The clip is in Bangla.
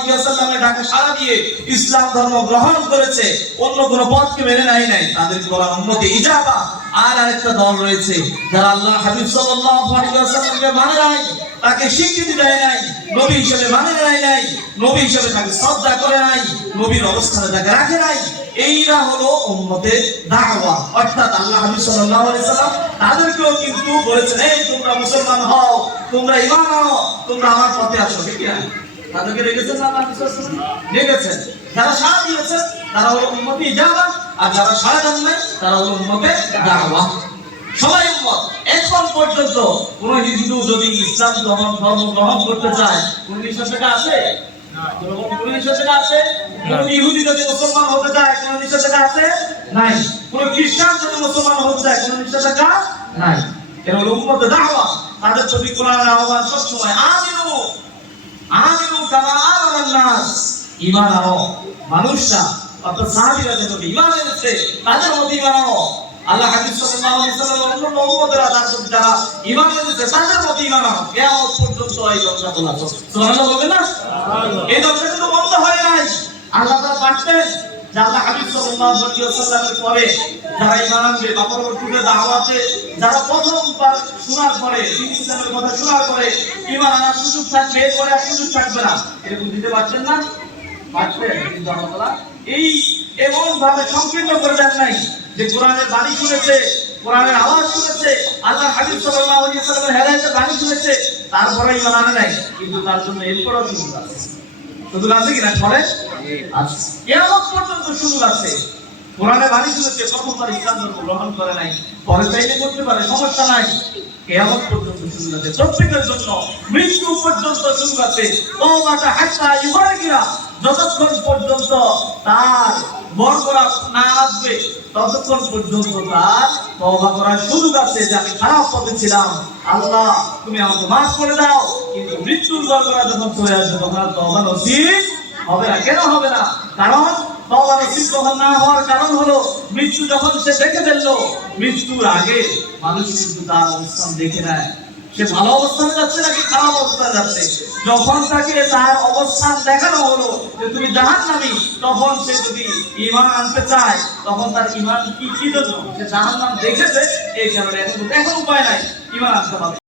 আলাইহি ওয়াসাল্লামের ডাকে সাড়া দিয়ে ইসলাম ধর্ম গ্রহণ করেছে, অন্য কোনো পথকে মেনে নাই, তাদেরকে বলা উম্মতে ইজাবা। আর আরেকটা দল রয়েছে যারা আল্লাহ হাবিব সাল্লাল্লাহু আলাইহি ওয়াসাল্লামকে মানে নাই, তাকে স্বীকৃতি দেয় নাই, নবী হিসেবে মানে নাই, নবী হিসেবে তাকে শ্রদ্ধা করে নাই, নবীর অবস্থানে তাকে রাখে নাই। এইরা হলো উম্মতে দাওয়া। অর্থাৎ আল্লাহ হাবিব সাল্লাল্লাহু আলাইহি ওয়াসাল্লাম তাদেরকেও কিন্তু বলেছেন, এই তোমরা মুসলমান হও, তোমরা ঈমান আনো, তোমরা আমার পথে আসো। ঠিক না? তাদেরকে রেখেছেন না আল্লাহ রাসূল সাল্লাল্লাহু আলাইহি ওয়াসাল্লাম? রেখেছেন। যারা সাড়া দিয়েছেন তারা হলো উম্মতে ইজাবা, আর যারা সাড়া দেন নাই তারা হলো উম্মতে দাওয়া। সবাই উম্মত। এখন পর্যন্ত কোন হিন্দু যদি ইসলাম ধর্ম গ্রহণ করতে চায়, কোন নিষেধাজ্ঞা আছে? কোন নিষেধাজ্ঞা আছে? কোন ইহুদি যদি মুসলমান হতে চায়, কোন নিষেধাজ্ঞা আছে? নাই। কোন খ্রিস্টান যদি মুসলমান হতে চায়, কোন নিষেধাজ্ঞা নাই। এর হলো উম্মতে দাওয়া। তাদের প্রতি কোরআনের আহ্বান সব সময় আমিনু কামা আমানান নাস, ঈমান আনো। মানুষরা অর্থাৎ সাহাবীরা যেন ঈমান এনেছে, তাদের মধ্যে ঈমান আনো। আল্লাহ হাবিব সাল্লাল্লাহু আলাইহি ওয়াসাল্লাম অন্য উম্মতেরা যারা ঈমান এনেছে তাদের মধ্যে ঈমান আনো। কিয়ামত পর্যন্ত এই দরজা খোলা আছে। সুবহানাল্লাহ বলবেন না? এই দরজা কিন্তু বন্ধ হয় নাই। আল্লাহ তাআলা পাঠালেন যে আল্লাহ হাবিব সাল্লাল্লাহু আলাইহি ওয়াসাল্লামের পরে যারা ঈমান আনবে বা পরবর্তীতে দাওয়াতে যারা প্রথমবার শোনার পরে ইসলামের কথা শোনার পরে ঈমান আনার সুযোগ থাকবে, এরপরে আর সুযোগ থাকবে না। এরকম দিতে পারছেন না? পারছেন? কিন্তু আল্লাহ তাআলা এই এমন ভাবে সংকীর্ণ করে দেন নাই যে কোরআনের বাণী শুনেছে, কোরআনের আওয়াজ শুনেছে, আল্লাহ হাবিব সাল্লাল্লাহু আলাইহি ওয়াসাল্লামের হেদায়েতের বাণী শুনেছে, তারপরে ঈমান আনে নাই। কিন্তু তার জন্য এরপরও সুযোগ আছে। সুযোগ আছে কিনা? পরে আছে। কিয়ামত পর্যন্ত সুযোগ আছে। কোরআনের বাণী শুনেছে, প্রথমবার ইসলাম ধর্ম গ্রহণ করে নাই, পরে চাইলে করতে পারে, সমস্যা নাই। কিয়ামত পর্যন্ত সুযোগ আছে। প্রত্যেকের জন্য মৃত্যু পর্যন্ত সুযোগ আছে। তওবাটা হাত্তা ইউবারকিরা, যতক্ষণ পর্যন্ত তার বরকরাত না আসবে ততক্ষণ পর্যন্ত তার তওবা করার সুযোগ আছে যে আমি খারাপ পথে ছিলাম, আল্লাহ তুমি আমাকে মাফ করে দাও। কিন্তু মৃত্যুর বরকরাত যখন চলে আসবে তখন আর তওবা নসিব হবে না। কেন হবে না? কারণ তওবা নসিব যখন না হওয়ার কারণ হলো মৃত্যু যখন সে দেখে ফেললো, মৃত্যুর আগে মানুষ কিন্তু তার অবস্থান দেখে নেয়, সে ভালো অবস্থানে যাচ্ছে নাকি খারাপ অবস্থানে যাচ্ছে। যখন তাকে তার অবস্থান দেখানো হলো যে তুমি জাহান্নামী, তখন সে যদি ঈমান আনতে চায় তখন তার ঈমান কি জন্য? সে জাহান্নাম দেখেছে, এই কারণে এখন উপায় নাই, ঈমান আনতে হবে।